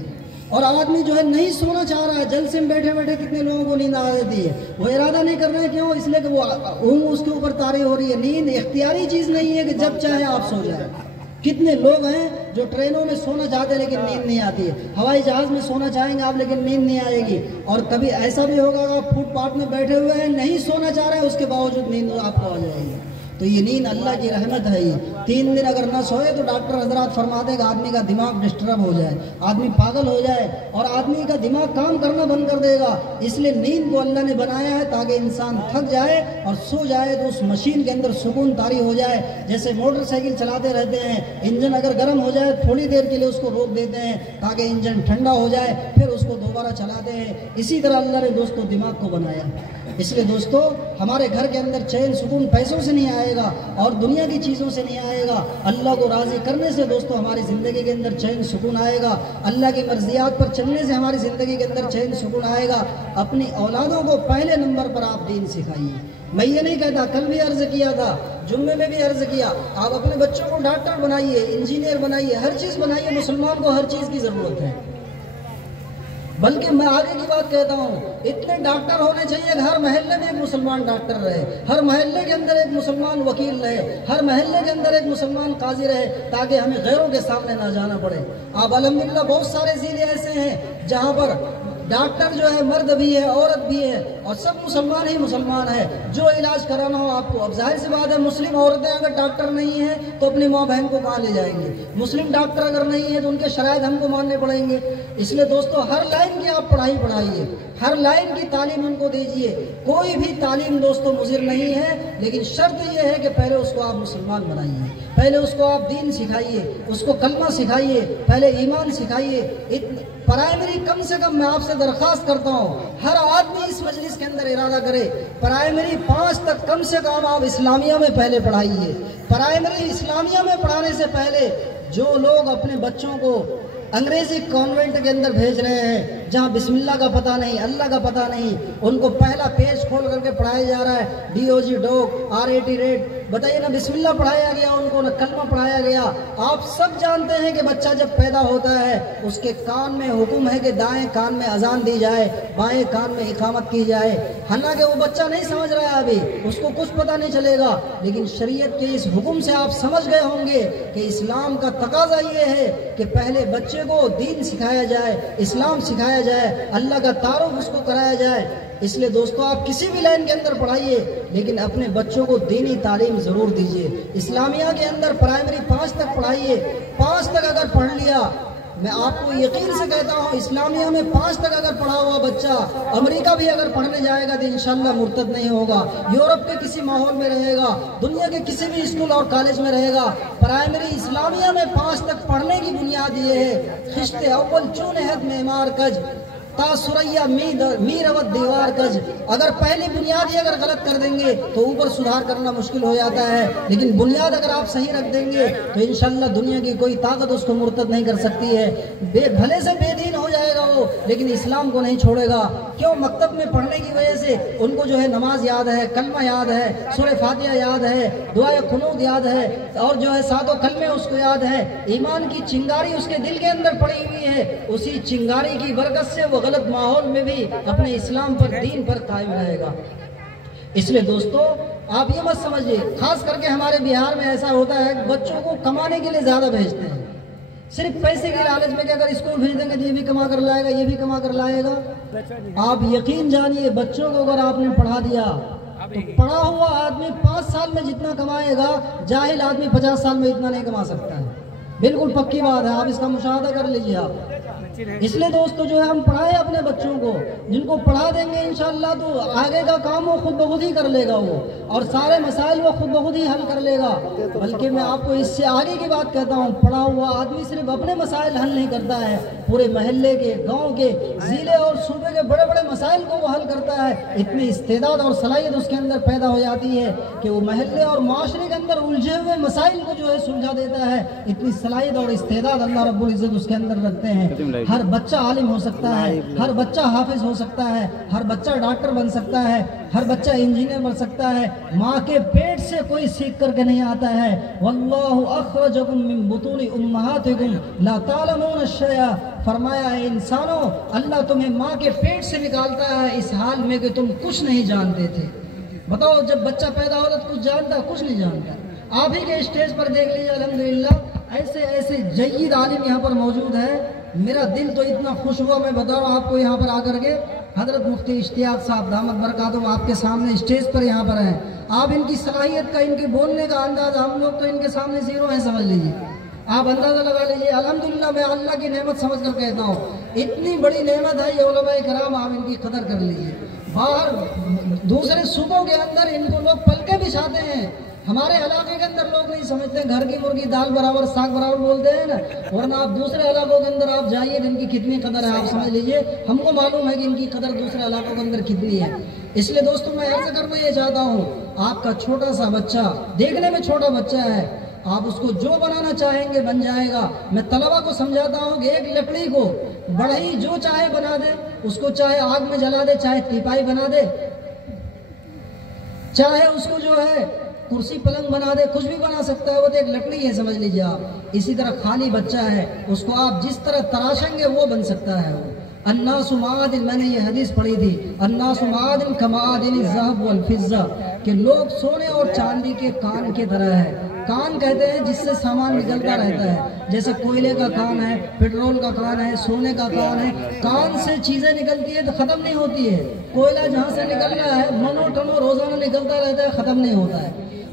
اور آدمی جو ہے نہیں سونا چاہ رہا ہے، جلسے میں بیٹھے بیٹھے کتنے لوگوں کو نیند آ جاتی ہے، وہ ارادہ نہیں کر رہے ہیں، کیوں؟ اس لیے کہ وہ اس کے اوپر طاری ہو رہی ہے۔ نیند اختیاری چیز نہیں ہے کہ جب چاہے آپ سو جائیں۔ کتنے لوگ ہیں جو ٹرینوں میں سونا چاہتے ہیں لیکن نیند نہیں آتی ہے، ہوائی جہاز میں سونا چاہیں گے آپ لیکن نیند نہیں آئے گی، اور کبھی ایسا بھی ہوگا کہ آپ فٹ پاتھ میں بیٹھے ہوئے ہیں نہیں سونا چاہ رہے ہیں اس کے باوجود نیند آپ کو آ جائے گی۔ تو یہ نیند اللہ کی رحمت ہے۔ یہ 3 دن اگر نہ سوئے تو ڈاکٹر حضرات فرماتے ہیں کہ آدمی کا دماغ ڈسٹرب ہو جائے، آدمی پاگل ہو جائے اور آدمی کا دماغ کام کرنا بند کر دے گا۔ اس لیے نیند کو اللہ نے بنایا ہے تاکہ انسان تھک جائے اور سو جائے تو اس مشین کے اندر سکون طاری ہو جائے۔ جیسے موٹر سائیکل چلاتے رہتے ہیں، انجن اگر گرم ہو جائے تھوڑی دیر کے لیے اس کو روک دیتے ہیں تاکہ انجن ٹھنڈا ہو جائے، پھر اس کو دوبارہ چلاتے ہیں۔ اسی طرح اللہ نے دوستو دماغ کو بنایا۔ اس لیے دوستو ہمارے گھر کے اندر چین سکون پیسوں سے نہیں آئے گا اور دنیا کی چیزوں سے نہیں آئے گا، اللہ کو راضی کرنے سے دوستو ہماری زندگی کے اندر چین سکون آئے گا، اللہ کی مرضیات پر چلنے سے ہماری زندگی کے اندر چین سکون آئے گا۔ اپنی اولادوں کو پہلے نمبر پر آپ دین سکھائیے۔ میں یہ نہیں کہتا، کل بھی عرض کیا تھا، جمعے میں بھی عرض کیا، آپ اپنے بچوں کو ڈاکٹر بنائیے، انجینئر بنائیے، ہر چیز بنائیے، مسلمان کو ہر چیز کی ضرورت ہے۔ بلکہ میں آگے کی بات کہتا ہوں، اتنے ڈاکٹر ہونے چاہیے کہ ہر محلے میں ایک مسلمان ڈاکٹر رہے، ہر محلے کے اندر ایک مسلمان وکیل رہے، ہر محلے کے اندر ایک مسلمان قاضی رہے، تاکہ ہمیں غیروں کے سامنے نہ جانا پڑے۔ آپ الحمدللہ بہت سارے ضلع ایسے ہیں جہاں پر ڈاکٹر جو ہے مرد بھی ہے عورت بھی ہے اور سب مسلمان ہی مسلمان ہے، جو علاج کرانا ہو آپ کو۔ اب ظاہر سی بات ہے مسلم عورتیں اگر ڈاکٹر نہیں ہیں تو اپنی ماں بہن کو کہاں لے جائیں گے، مسلم ڈاکٹر اگر نہیں ہے تو ان کے شرائط ہم کو ماننے پڑیں گے۔ اس لیے دوستو ہر لائن کی آپ پڑھائیے، ہر لائن کی تعلیم ان کو دیجیے۔ کوئی بھی تعلیم دوستو مضر نہیں ہے، لیکن شرط یہ ہے کہ پہلے اس کو آپ مسلمان بنائیے، پہلے اس کو آپ دین سکھائیے، اس کو کلمہ سکھائیے، پہلے ایمان سکھائیے۔ پرائمری کم سے کم میں آپ سے درخواست کرتا ہوں ہر آدمی اس مجلس کے اندر ارادہ کرے پرائمری 5 تک کم سے کم آپ اسلامیہ میں پہلے پڑھائیے۔ پرائمری اسلامیہ میں پڑھانے سے پہلے جو لوگ اپنے بچوں کو انگریزی کانوینٹ کے اندر بھیج رہے ہیں جہاں بسم اللہ کا پتہ نہیں، اللہ کا پتہ نہیں، ان کو پہلا پیج کھول کر کے پڑھایا جا رہا ہے، DOG ڈوگ RAT ریٹ، بتائیے نا بسم اللہ پڑھایا گیا ان کو، نہ کلمہ پڑھایا گیا۔ آپ سب جانتے ہیں کہ بچہ جب پیدا ہوتا ہے اس کے کان میں حکم ہے کہ دائیں کان میں اذان دی جائے، بائیں کان میں اقامت کی جائے۔ حالانکہ وہ بچہ نہیں سمجھ رہا ہے، ابھی اس کو کچھ پتہ نہیں چلے گا، لیکن شریعت کے اس حکم سے آپ سمجھ گئے ہوں گے کہ اسلام کا تقاضا یہ ہے کہ پہلے بچے کو دین سکھایا جائے، اسلام سکھایا جائے، اللہ کا تعارف اس کو کرایا جائے۔ اس لیے دوستو آپ کسی بھی لائن کے اندر پڑھائیے لیکن اپنے بچوں کو دینی تعلیم ضرور دیجیے۔ اسلامیہ کے اندر پرائمری 5 تک پڑھائیے، 5 تک اگر پڑھ لیا، میں آپ کو یقین سے کہتا ہوں اسلامیہ میں 5 تک اگر پڑھا ہوا بچہ امریکہ بھی اگر پڑھنے جائے گا تو انشاءاللہ مرتد نہیں ہوگا، یورپ کے کسی ماحول میں رہے گا، دنیا کے کسی بھی اسکول اور کالج میں رہے گا۔ پرائمری اسلامیہ میں 5 تک پڑھنے کی بنیاد یہ ہے، خشت اول چون حد معمار کج، تا سریا میروت دیوار کج. اگر پہلی بنیاد ہی اگر غلط کر دیں گے تو اوپر سدھار کرنا مشکل ہو جاتا ہے، لیکن بنیاد اگر آپ صحیح رکھ دیں گے تو انشاءاللہ دنیا کی کوئی طاقت اس کو مرتد نہیں کر سکتی ہے. بھلے سے بے دین ہو جائے گا وہ، لیکن اسلام کو نہیں چھوڑے گا. کیوں؟ مکتب میں پڑھنے کی وجہ سے ان کو جو ہے نماز یاد ہے، کلمہ یاد ہے، سورہ فاتحہ یاد ہے، دعائے قنوت یاد ہے، اور جو ہے ساتوں کلمے اس کو یاد ہے. ایمان کی چنگاری اس کے دل کے اندر پڑی ہوئی ہے. اسی چنگاری کی برکت سے وہ غلط ماحول میں بھی اپنے اسلام پر، دین پر قائم رہے گا. اس لیے دوستو آپ یہ مت سمجھئے، خاص کر کے ہمارے بہار میں ایسا ہوتا ہے کہ بچوں کو کمانے کے لیے زیادہ بھیجتے ہیں، صرف پیسے کے لالچ میں کہ اگر اسکول بھیج دیں گے تو یہ بھی کما کر لائے گا، یہ بھی کما کر لائے گا. آپ یقین جانیے بچوں کو اگر آپ نے پڑھا دیا تو پڑھا ہوا آدمی 5 سال میں جتنا کمائے گا، جاہل آدمی 50 سال میں اتنا نہیں کما سکتا ہے. بالکل پکی بات ہے، آپ اس کا مشاہدہ کر لیجئے آپ. اس لیے دوستو جو ہے ہم پڑھائیں اپنے بچوں کو، جن کو پڑھا دیں گے انشاءاللہ تو آگے کا کام وہ خود بخود ہی کر لے گا، وہ اور سارے مسائل وہ خود بخود ہی حل کر لے گا. بلکہ میں آپ کو اس سے آگے کی بات کہتا ہوں، پڑھا ہوا آدمی صرف اپنے مسائل حل نہیں کرتا ہے، پورے محلے کے، گاؤں کے، ضلع اور صوبے کے بڑے بڑے مسائل کو وہ حل کرتا ہے. اتنی استعداد اور صلاحیت اس کے اندر پیدا ہو جاتی ہے کہ وہ محلے اور معاشرے کے اندر الجھے ہوئے مسائل کو جو ہے سلجھا دیتا ہے. اتنی صلاحیت اور استعداد اللہ رب العزت اس کے اندر رکھتے ہیں. ہر بچہ عالم ہو سکتا ہے، ہر بچہ حافظ ہو سکتا ہے، ہر بچہ ڈاکٹر بن سکتا ہے، ہر بچہ انجینئر بن سکتا ہے. ماں کے پیٹ سے کوئی سیکھ کر کے نہیں آتا ہے. واللہ اخرجکم من بطون امہاتکم لا تعلمون شیئا. فرمایا ہے انسانوں، اللہ تمہیں ماں کے پیٹ سے نکالتا ہے اس حال میں کہ تم کچھ نہیں جانتے تھے. بتاؤ جب بچہ پیدا ہوتا تو کچھ جانتا ہے؟ کچھ نہیں جانتا. آپ ہی کے اسٹیج پر دیکھ لیجیے الحمدللہ ایسے ایسے جید عالم یہاں پر موجود ہیں. میرا دل تو اتنا خوش ہوا، میں بتا رہا ہوں آپ کو یہاں پر آ کر کے. حضرت مفتی اشتیاق صاحب دامت برکاتہم آپ کے سامنے اسٹیج پر یہاں پر ہیں. آپ ان کی صلاحیت کا، ان کے بولنے کا انداز، ہم لوگ تو ان کے سامنے زیرو ہیں، سمجھ لیجیے. آپ اندازہ لگا لیجیے. الحمدللہ میں اللہ کی نعمت سمجھ کر کہتا ہوں، اتنی بڑی نعمت ہے یہ علماء کرام، آپ ان کی قدر کر لیجیے. باہر دوسرے صوبوں کے اندر ان کو لوگ پلکیں بچھاتے ہیں، ہمارے علاقے کے اندر لوگ نہیں سمجھتے. گھر کی مرغی دال برابر ساگ برابر بولتے ہیں نا، ورنہ آپ دوسرے علاقوں کے اندر آپ جائیے ان کی کتنی قدر ہے آپ سمجھ لیجئے. ہم کو معلوم ہے کہ ان کی قدر دوسرے علاقوں کے اندر کتنی ہے. اس لیے دوستوں میں عرض کرنا یہ چاہتا ہوں، آپ کا چھوٹا سا بچہ، دیکھنے میں چھوٹا بچہ ہے، آپ اس کو جو بنانا چاہیں گے بن جائے گا. میں طلبہ کو سمجھاتا ہوں کہ ایک لکڑی کو بڑھئی جو چاہے بنا دے، اس کو چاہے آگ میں جلا دے، چاہے تیپائی بنا دے، چاہے اس کو جو ہے کرسی پلنگ بنا دے، کچھ بھی بنا سکتا ہے. وہ تو ایک لکڑی ہے سمجھ لیجیے آپ. اسی طرح خالی بچہ ہے، اس کو آپ جس طرح تراشیں گے وہ بن سکتا ہے. الناس معادن، میں نے یہ حدیث پڑھی تھی، الناس معادن کمعادن الذهب والفضہ، کہ لوگ سونے اور چاندی کے کان کی طرح ہے. کان کہتے ہیں جس سے سامان نکلتا رہتا ہے، جیسے کوئلے کا کان ہے، پیٹرول کا کان ہے، سونے کا کان ہے. کان سے چیزیں نکلتی ہے تو ختم نہیں ہوتی ہے. کوئلہ جہاں سے نکل رہا ہے منو ٹنو روزانہ نکلتا رہتا ہے، ختم نہیں ہوتا ہے.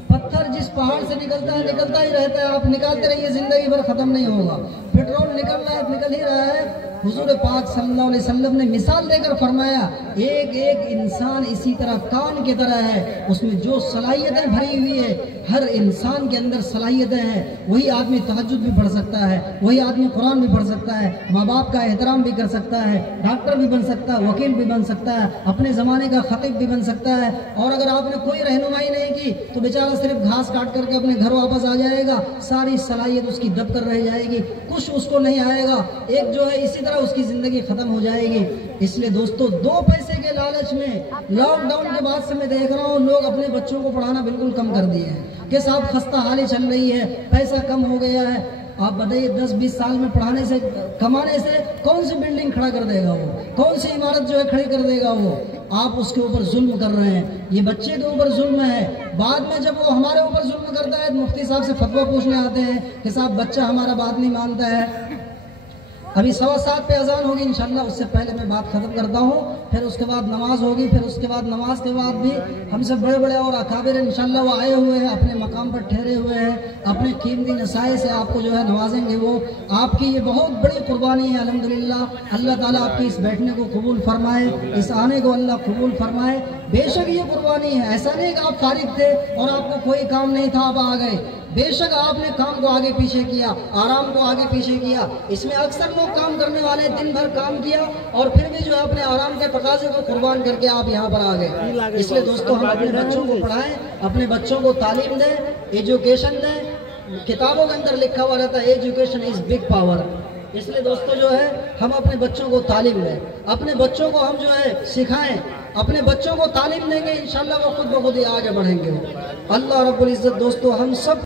پتھر جس پہاڑ سے نکلتا ہے نکلتا ہی رہتا ہے، آپ نکالتے رہیے زندگی بھر ختم نہیں ہوگا. پیٹرول نکل رہا ہے، نکل ہی رہا ہے. حضور پاک صلی اللہ علیہ وسلم نے مثال دے کر فرمایا ایک ایک انسان اسی طرح کان کی طرح ہے، اس میں جو صلاحیتیں بھری ہوئی ہے، ہر انسان کے اندر صلاحیتیں ہیں. وہی آدمی تہجد بھی پڑھ سکتا ہے، وہی آدمی قرآن بھی پڑھ سکتا ہے، ماں باپ کا احترام بھی کر سکتا ہے، ڈاکٹر بھی بن سکتا ہے، وکیل بھی بن سکتا ہے، اپنے زمانے کا خطیب بھی بن سکتا ہے. اور اگر آپ نے کوئی رہنمائی نہیں کی تو بیچارہ صرف گھاس کاٹ کر کے اپنے گھر واپس آ جائے گا، ساری صلاحیت اس کی دب کر رہ جائے گی، کچھ اس کو نہیں آئے گا. ایک جو ہے اسی طرح اس کی زندگی ختم ہو جائے گی. اس لیے دوستو 2 پیسے کے لالچ میں لاک ڈاؤن کے بعد سے میں دیکھ رہا ہوں لوگ اپنے بچوں کو پڑھانا بالکل کم کر دیے ہیں کہ صاحب خستہ حالی چل رہی ہے، پیسہ کم ہو گیا ہے. آپ بتائیے 10-20 سال میں پڑھانے سے، کمانے سے کون سی بلڈنگ کھڑا کر دے گا وہ، کون سی عمارت جو ہے کھڑی کر دے گا وہ. آپ اس کے اوپر ظلم کر رہے ہیں، یہ بچے کے اوپر ظلم ہے. بعد میں جب وہ ہمارے اوپر ظلم کرتا ہے مفتی صاحب سے فتویٰ پوچھنے آتے ہیں کہ صاحب بچہ ہمارا بات نہیں مانتا ہے. ابھی 7:15 پہ اذان ہوگی انشاءاللہ، اس سے پہلے میں بات ختم کرتا ہوں. پھر اس کے بعد نماز ہوگی، پھر اس کے بعد نماز کے بعد بھی ہم سے بڑے بڑے اور اکابر انشاءاللہ وہ آئے ہوئے ہیں، اپنے مقام پر ٹھہرے ہوئے ہیں، اپنے قیمتی نصائح سے آپ کو جو ہے نوازیں گے. وہ آپ کی یہ بہت بڑی قربانی ہے الحمدللہ. اللہ تعالیٰ آپ کی اس بیٹھنے کو قبول فرمائے، اس آنے کو اللہ قبول فرمائے. بے شک یہ قربانی ہے، ایسا نہیں کہ آپ فارغ تھے اور آپ کو کوئی کام نہیں تھا آپ آ گئے. بے شک آپ نے کام کو آگے پیچھے کیا، آرام کو آگے پیچھے کیا۔ اس میں اکثر لوگ کام کرنے والے دن بھر کام کیا اور پھر بھی جو ہے اپنے آرام کے تقاضے کو قربان کر کے آپ یہاں پر آ گئے۔ اس لیے دوستو ہم اپنے بچوں کو پڑھائیں، اپنے بچوں کو تعلیم دیں، ایجوکیشن دیں۔ کتابوں کے اندر لکھا ہوا رہتا ہے ایجوکیشن از بگ پاور۔ اس لیے دوستو جو ہے ہم اپنے بچوں کو تعلیم دیں، اپنے بچوں کو ہم جو ہے سکھائیں، اپنے بچوں کو تعلیم دیں گے انشاءاللہ وہ خود بخود ہی آگے بڑھیں گے۔ اللہ رب العزت دوستو ہم سب